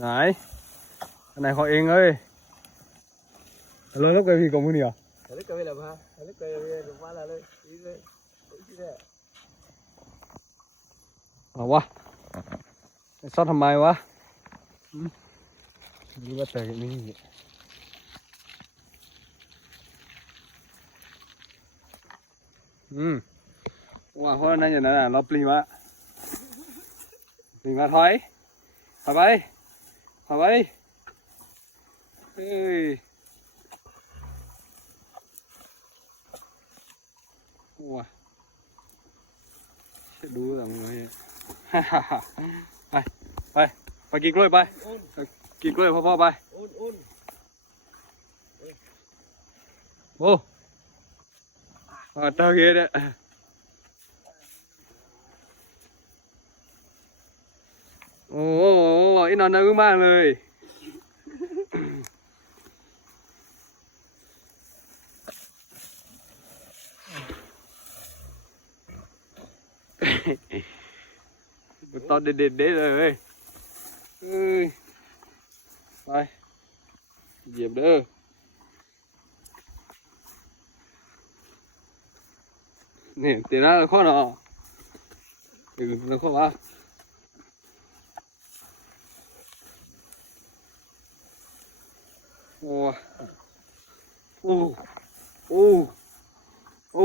ไหนอันไหนของเองเอ้ยเลยlúc cái gì cũng như lúc cái là ba lúc cái là ba là đây đi đây đi đây เอาวะซ่อนทำไมวะนี่ว่าแต่นี่ว่าเพราะนั่นอย่างนั้นอ่ะเราปลีมาถอยไปเฮ้ยว้าดูหลังเลยไปกินกล้วยไปกินกล้วยพ่อไปโอ้เตอร์เกตเนี่ยโอ้ยนอนน่าอึ้งมากเลยตอนเด็ดๆเลยไปเหยียบเด้อนี่เดี๋ยวนะข้อหนอแล้วข้อว่าโอ้